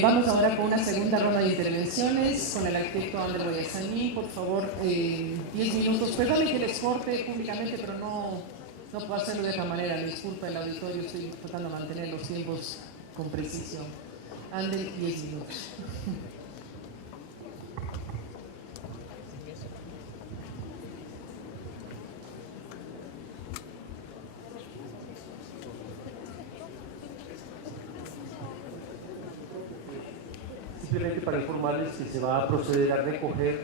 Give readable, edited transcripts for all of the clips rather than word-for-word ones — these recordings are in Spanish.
Vamos ahora con una segunda ronda de intervenciones con el arquitecto Ander Guayasamín. Por favor, 10 minutos. Perdone que les corte públicamente, pero no puedo hacerlo de otra manera. Disculpa el auditorio, estoy tratando de mantener los tiempos con precisión. Ander, 10 minutos. Simplemente para informarles que se va a proceder a recoger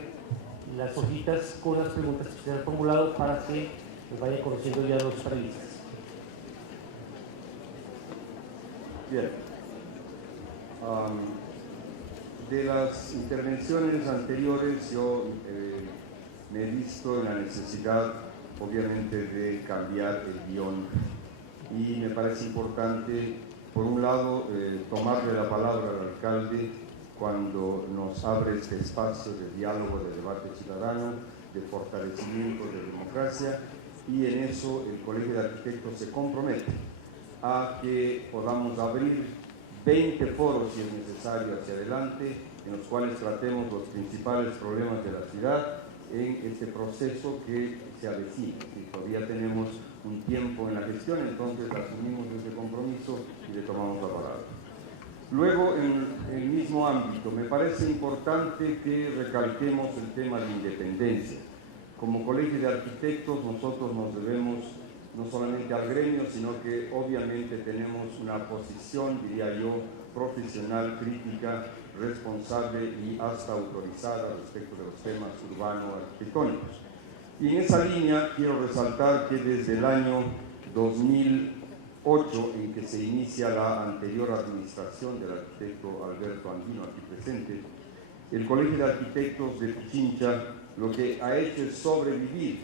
las hojitas con las preguntas que se han formulado para que vayan conociendo ya los panelistas. Bien. De las intervenciones anteriores yo me he visto en la necesidad, obviamente, de cambiar el guión y me parece importante, por un lado, tomarle la palabra al alcalde cuando nos abre este espacio de diálogo, de debate ciudadano, de fortalecimiento de democracia, y en eso el Colegio de Arquitectos se compromete a que podamos abrir 20 foros, si es necesario, hacia adelante, en los cuales tratemos los principales problemas de la ciudad en este proceso que se avecina. Y todavía tenemos un tiempo en la gestión, entonces asumimos ese compromiso y le tomamos la palabra. Luego, en el mismo ámbito, me parece importante que recalquemos el tema de independencia. Como Colegio de Arquitectos, nosotros nos debemos no solamente al gremio, sino que obviamente tenemos una posición, diría yo, profesional, crítica, responsable y hasta autorizada respecto de los temas urbano-arquitectónicos. Y en esa línea quiero resaltar que desde el año 2008, en que se inicia la anterior administración del arquitecto Alberto Andino, aquí presente, el Colegio de Arquitectos de Pichincha lo que ha hecho es sobrevivir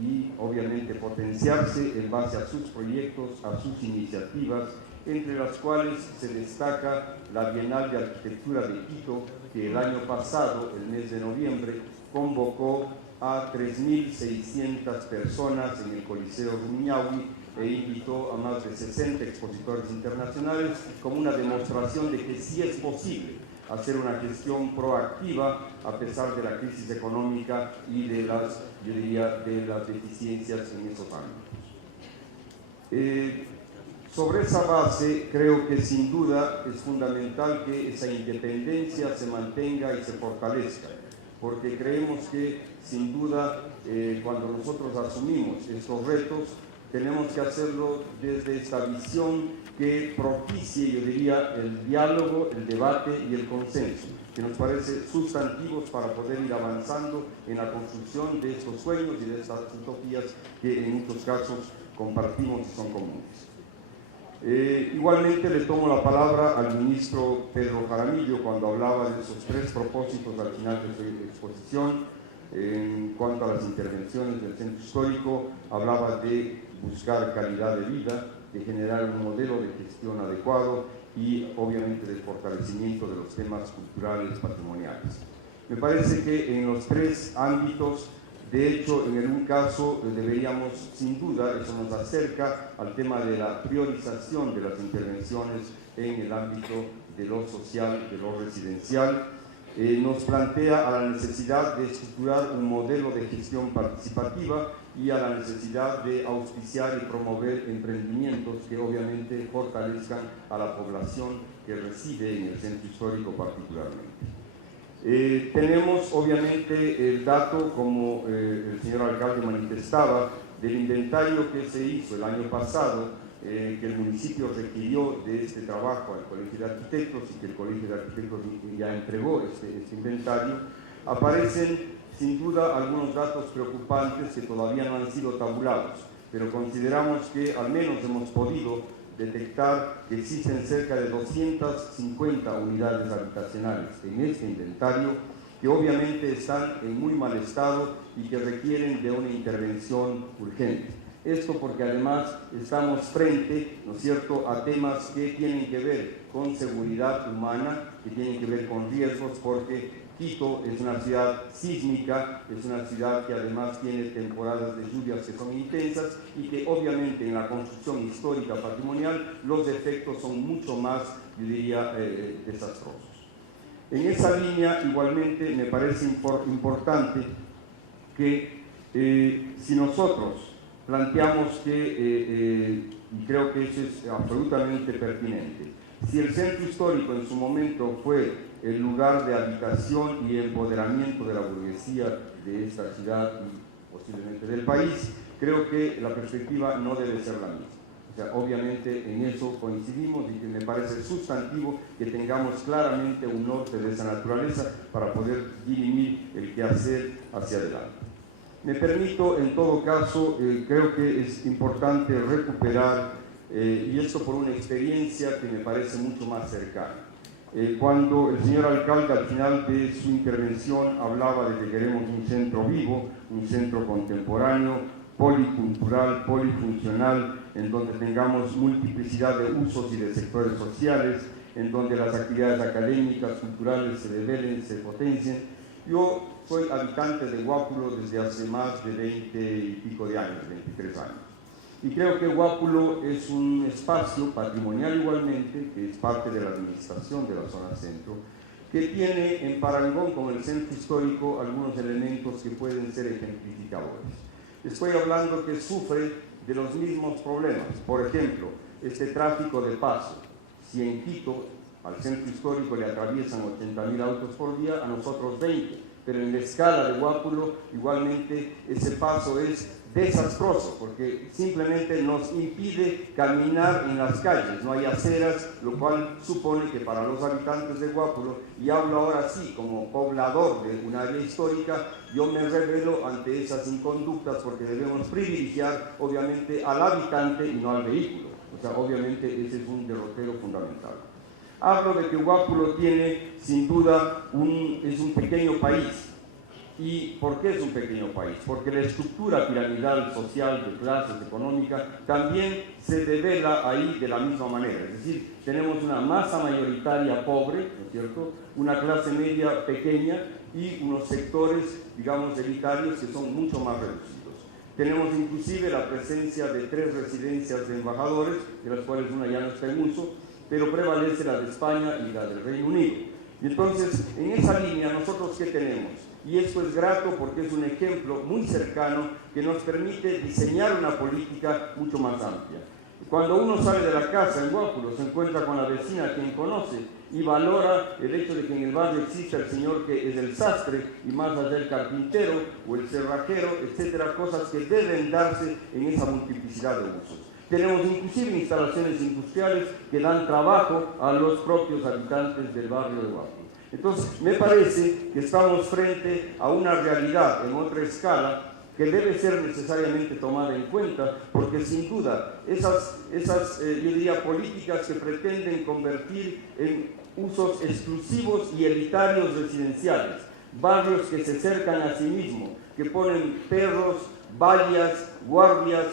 y obviamente potenciarse en base a sus proyectos, a sus iniciativas, entre las cuales se destaca la Bienal de Arquitectura de Quito, que el año pasado, el mes de noviembre, convocó a 3.600 personas en el Coliseo Rumiñahui e invitó a más de 60 expositores internacionales como una demostración de que sí es posible hacer una gestión proactiva a pesar de la crisis económica y de las, yo diría, de las deficiencias en esos ámbitos. Sobre esa base, creo que sin duda es fundamental que esa independencia se mantenga y se fortalezca, porque creemos que sin duda cuando nosotros asumimos estos retos, tenemos que hacerlo desde esta visión que propicie, yo diría, el diálogo, el debate y el consenso, que nos parece sustantivos para poder ir avanzando en la construcción de estos sueños y de estas utopías que en muchos casos compartimos y son comunes. Igualmente le tomo la palabra al ministro Pedro Jaramillo cuando hablaba de esos 3 propósitos al final de su exposición. En cuanto a las intervenciones del centro histórico, hablaba de buscar calidad de vida, de generar un modelo de gestión adecuado y obviamente del fortalecimiento de los temas culturales patrimoniales. Me parece que en los 3 ámbitos, de hecho, en un caso deberíamos, sin duda, eso nos acerca al tema de la priorización de las intervenciones en el ámbito de lo social, de lo residencial. Nos plantea a la necesidad de estructurar un modelo de gestión participativa y a la necesidad de auspiciar y promover emprendimientos que obviamente fortalezcan a la población que reside en el centro histórico particularmente. Tenemos obviamente el dato, como el señor alcalde manifestaba, del inventario que se hizo el año pasado, que el municipio requirió de este trabajo al Colegio de Arquitectos y que el Colegio de Arquitectos ya entregó este inventario. Aparecen sin duda algunos datos preocupantes que todavía no han sido tabulados, pero consideramos que al menos hemos podido detectar que existen cerca de 250 unidades habitacionales en este inventario que obviamente están en muy mal estado y que requieren de una intervención urgente. Esto porque además estamos frente, ¿no es cierto?, a temas que tienen que ver con seguridad humana, que tienen que ver con riesgos, porque Quito es una ciudad sísmica, es una ciudad que además tiene temporadas de lluvias que son intensas y que obviamente en la construcción histórica patrimonial los efectos son mucho más, yo diría, desastrosos. En esa línea igualmente me parece importante que si nosotros planteamos que, y creo que eso es absolutamente pertinente, si el centro histórico en su momento fue el lugar de habitación y empoderamiento de la burguesía de esta ciudad y posiblemente del país, creo que la perspectiva no debe ser la misma. O sea, obviamente en eso coincidimos y que me parece sustantivo que tengamos claramente un norte de esa naturaleza para poder dirimir el quehacer hacia adelante. Me permito, en todo caso, creo que es importante recuperar, y esto por una experiencia que me parece mucho más cercana. Cuando el señor alcalde al final de su intervención hablaba de que queremos un centro vivo, un centro contemporáneo, policultural, polifuncional, en donde tengamos multiplicidad de usos y de sectores sociales, en donde las actividades académicas, culturales se develen, se potencien. Yo soy habitante de Guápulo desde hace más de 20 y pico de años, 23 años. Y creo que Guápulo es un espacio patrimonial igualmente, que es parte de la administración de la zona centro, que tiene en parangón con el centro histórico algunos elementos que pueden ser ejemplificadores. Estoy hablando que sufre de los mismos problemas. Por ejemplo, este tráfico de paso. Si en Quito al centro histórico le atraviesan 80.000 autos por día, a nosotros 20. Pero en la escala de Guápulo igualmente ese paso es desastroso porque simplemente nos impide caminar en las calles, no hay aceras, lo cual supone que para los habitantes de Guápulo, y hablo ahora sí como poblador de un área histórica, yo me revelo ante esas inconductas porque debemos privilegiar obviamente al habitante y no al vehículo. O sea, obviamente ese es un derrotero fundamental. Hablo de que Guápulo tiene, sin duda, es un pequeño país. ¿Y por qué es un pequeño país? Porque la estructura piramidal, social, de clases, económica, también se devela ahí de la misma manera. Es decir, tenemos una masa mayoritaria pobre, ¿no es cierto?, una clase media pequeña y unos sectores, digamos, elitarios que son mucho más reducidos. Tenemos inclusive la presencia de 3 residencias de embajadores, de las cuales una ya no está en uso, pero prevalece la de España y la del Reino Unido. Y entonces, en esa línea, ¿nosotros qué tenemos? Y esto es grato porque es un ejemplo muy cercano que nos permite diseñar una política mucho más amplia. Cuando uno sale de la casa en Guápulo, se encuentra con la vecina a quien conoce y valora el hecho de que en el barrio existe el señor que es el sastre y más allá el carpintero o el cerrajero, etcétera, cosas que deben darse en esa multiplicidad de usos. Tenemos inclusive instalaciones industriales que dan trabajo a los propios habitantes del barrio de Guápulo. Entonces, me parece que estamos frente a una realidad en otra escala que debe ser necesariamente tomada en cuenta, porque sin duda esas yo diría, políticas que pretenden convertir en usos exclusivos y elitarios residenciales, barrios que se cercan a sí mismos, que ponen perros, vallas, guardias,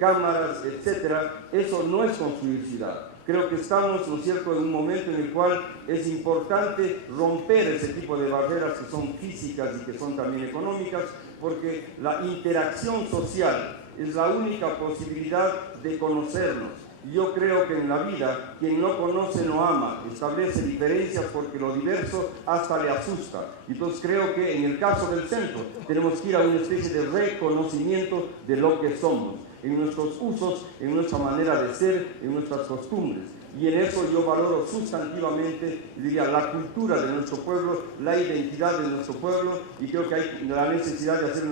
cámaras, etcétera, eso no es construir ciudad. Creo que estamos, ¿no es cierto?, en un momento en el cual es importante romper ese tipo de barreras que son físicas y que son también económicas, porque la interacción social es la única posibilidad de conocernos. Yo creo que en la vida, quien no conoce no ama, establece diferencias porque lo diverso hasta le asusta. Entonces creo que en el caso del centro tenemos que ir a una especie de reconocimiento de lo que somos, en nuestros usos, en nuestra manera de ser, en nuestras costumbres. Y en eso yo valoro sustantivamente, diría, la cultura de nuestro pueblo, la identidad de nuestro pueblo, y creo que hay la necesidad de hacer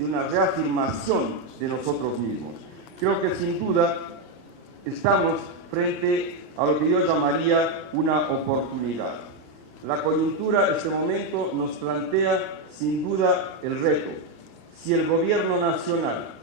una reafirmación de nosotros mismos. Creo que sin duda estamos frente a lo que yo llamaría una oportunidad. La coyuntura en este momento nos plantea sin duda el reto. Si el gobierno nacional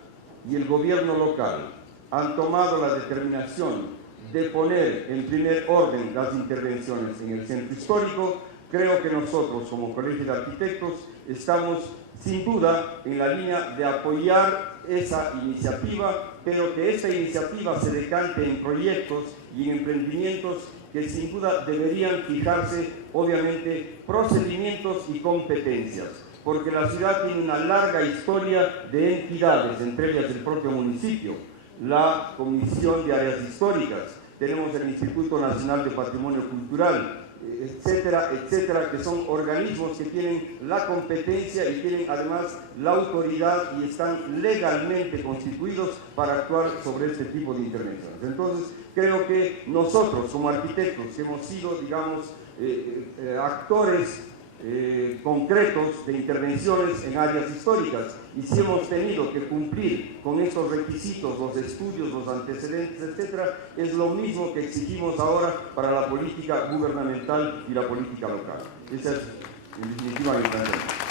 y el gobierno local han tomado la determinación de poner en primer orden las intervenciones en el centro histórico, creo que nosotros como Colegio de Arquitectos estamos sin duda en la línea de apoyar esa iniciativa, pero que esta iniciativa se decante en proyectos y en emprendimientos que sin duda deberían fijarse, obviamente, procedimientos y competencias, porque la ciudad tiene una larga historia de entidades, entre ellas el propio municipio, la Comisión de Áreas Históricas, tenemos el Instituto Nacional de Patrimonio Cultural, etcétera, etcétera, que son organismos que tienen la competencia y tienen además la autoridad y están legalmente constituidos para actuar sobre este tipo de intervenciones. Entonces, creo que nosotros como arquitectos que hemos sido, digamos, actores concretos de intervenciones en áreas históricas y si hemos tenido que cumplir con estos requisitos, los estudios, los antecedentes, etcétera, es lo mismo que exigimos ahora para la política gubernamental y la política local. Esa es en definitiva mi planteamiento.